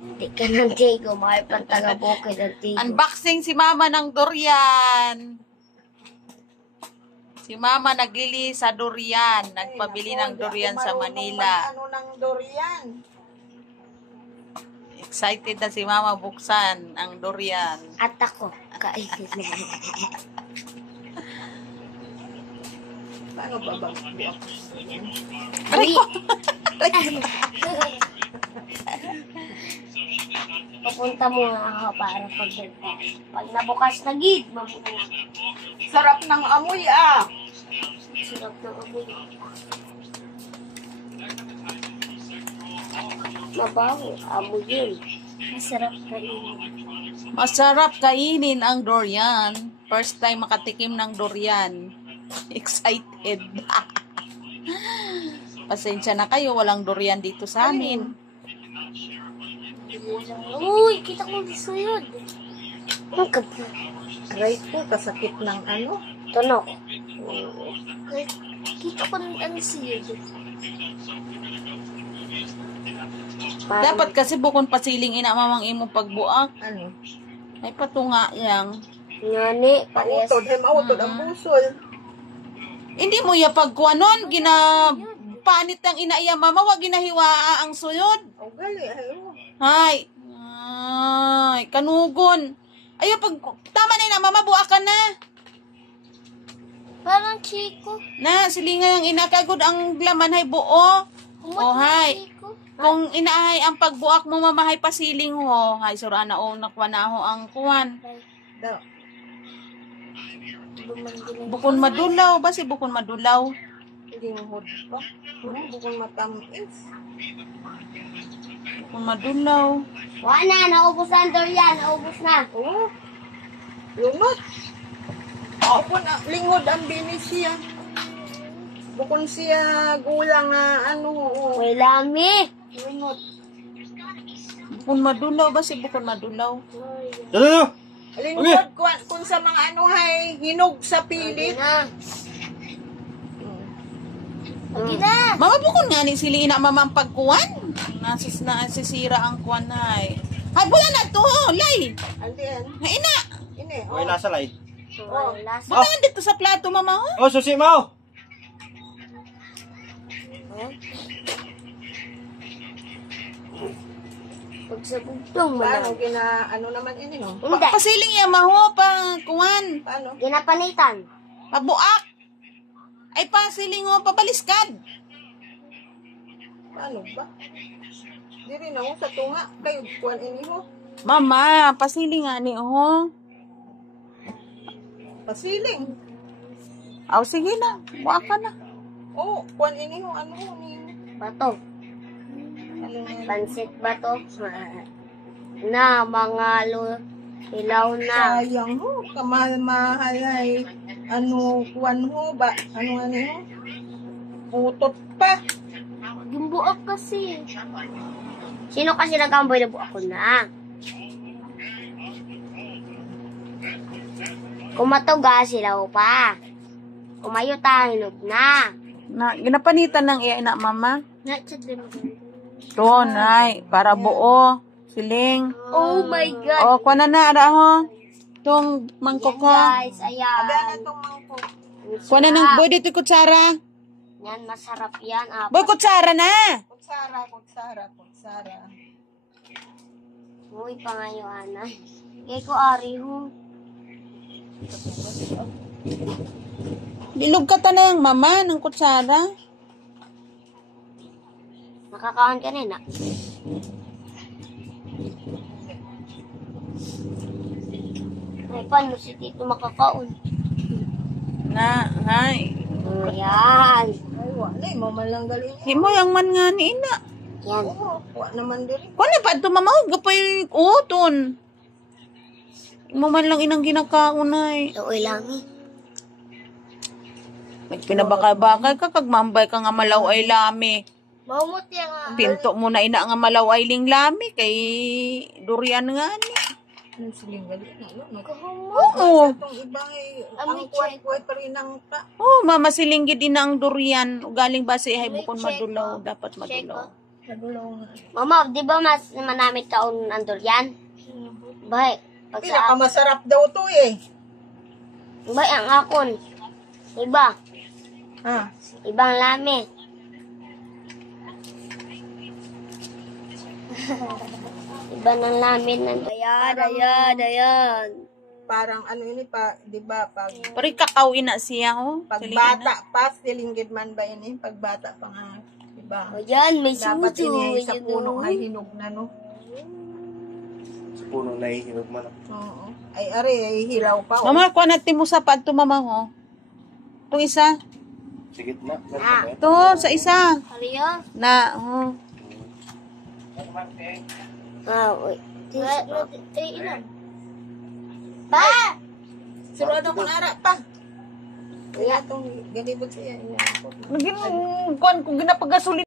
Di ka ng tigo, mahal pang taga-bukid ng tigo. Unboxing si Mama ng durian. Si Mama naglili sa durian. Nagpabili ng durian sa Manila. Ano ng durian? Excited na si Mama buksan ang durian. At ako, kainin. Paano ba ba? Uy! Papunta muna ako para pagbenta. Pag nabukas na gid, mabukas. Sarap ng amoy ah. Sarap ng amoy. Mabaho, amoy yun. Masarap kainin. Masarap kainin ang durian. First time makatikim ng durian. Excited. Pasensya na kayo, walang durian dito sa amin. Uy, kita ko gusto yun. Ang kapal. Aray ko, kasakit ng ano. Tunok. Kita ko ng ano siya. Dapat kasi bukon pasiling ina mamang imo pagbuak. Ano? Ay patunga yang. Ngani, parehas. Pautod, mautod ang busol. Hindi mo ya pagkuanon gina panit ang ina iya mama wa ginahiwa ang suyod. O gali, ayo. Hay. Ay, kanugon. Ayo pag tama na ina mama buak ka na. Parang chiko. Na silingay ang ina kagud ang laman hay buo. Oh hay. Kung inaahay ang pagbuak mo mamahay pasiling ho, hay sura na o nakwa na ho ang kuwan. Da. Bukon madulaw ba si bukon madulaw? Linghod pa. Bukong matamis. Bukon madulaw. Wala, naubos ang durian. Naubos na. Oo. Lumot. Bukon, linghod ang binis siya. Bukon siya gulang na ano. Oo. May lami. Lumot. Bukon madulaw ba si bukon madulaw? Linghod kung sa mga ano hay hinog sa pilit. Lagi na. Mama bukon nga ni sili ina mamang pagkuwan. Nasisira ang kuwan hay. Hay bula na to, lay. Andiyan. Hay ina. Ini. Uy, nasa lay. Oh. Lasa. Butangan dito sa plato mama ho. Oh, susi mo! Pag sa bugtong, Paano malang. gina ano naman ini no? Hindi. Pasiling ya maho pa kuwan. Paano? Ginapanitan. Pabuak. Ay pasiling ho pabaliskad. Paano ba? Diri na mo sa tunga kay kuan ini ho. Mama, pasiling nga ni ho. Pasiling. Aw sige na, buak ka na. Oh, kuan ini ho ano ho ni Bato. ano ni Pansit bato. Na, mga ilaw na. sayang ho kamahal-mahal ay ano kuan ho ba ano ani ho? Putot pa. Yung buak kasi. Sino kasi nagamboy na buak ko na? Kumatuga sila pa. Kumayo tahinog na. Na ginapanitan ng iya ina mama. Natsad din mo. To nay, para buo. Siling. Oh my God. O, kuha na ara ho. Tong mangkok ko. Guys, Ada ayan. na tong mangkok. Kuha na ng boy dito kutsara. Yan, masarap yan. Boy kutsara na. Kutsara. Uy, pangayo, Ana. Kaya ko, ari ho. Bilog ka ta na yung mama ng kutsara. Nakakaon ka na, na. Ay, paano si Tito makakaon? Na, hay. Ayan. Ay wala mo man lang gali. Himo yang man nga ni ina. Yan. Oo, wa naman diri. Kuha na pa ito mama. Gapay uton. Mo man lang inang ginakaunay. Tuoy lang eh. Nagpinabakay-bakay ka kag mambay ka nga malaw ay lami. Maumot yan nga. Pinto mo na ina nga malaw ay linglami kay durian nga ni. Ano siling gali na no? Oo. Itong iba ay Ami, ang kuwat pa rin ang ta. Oh, mama silinggid din ang durian. Galing ba si hay bukon madulaw, dapat madulaw. Nagulungan. Mama, di ba mas manamit taon ang durian? Bay, pag sa Pinakamasarap daw to eh. bay ang akon. Iba, Ah, ibang lami. Iba ng lamin ng dayan. parang ano ini pa, di ba, Pero kakawin na siya, ho. pag bata pa, silinggid man ba ini? Pag bata pa nga, di ba? O yan, may Dapat suso. ini sa puno ay hinog na, no? Sa puno na ihinog man. Oo. Ay, are, ay hilaw pa. Oh. Mama, kuha natin mo sa pad to, mama, ho. Itong isa. Sige na. To, sa isa. Kaliya? Na, ho. Uy. Ilan? Pa! Surado ko nara pa. Kaya itong galibot siya. Naging, kuhan ko, ginapagasolin.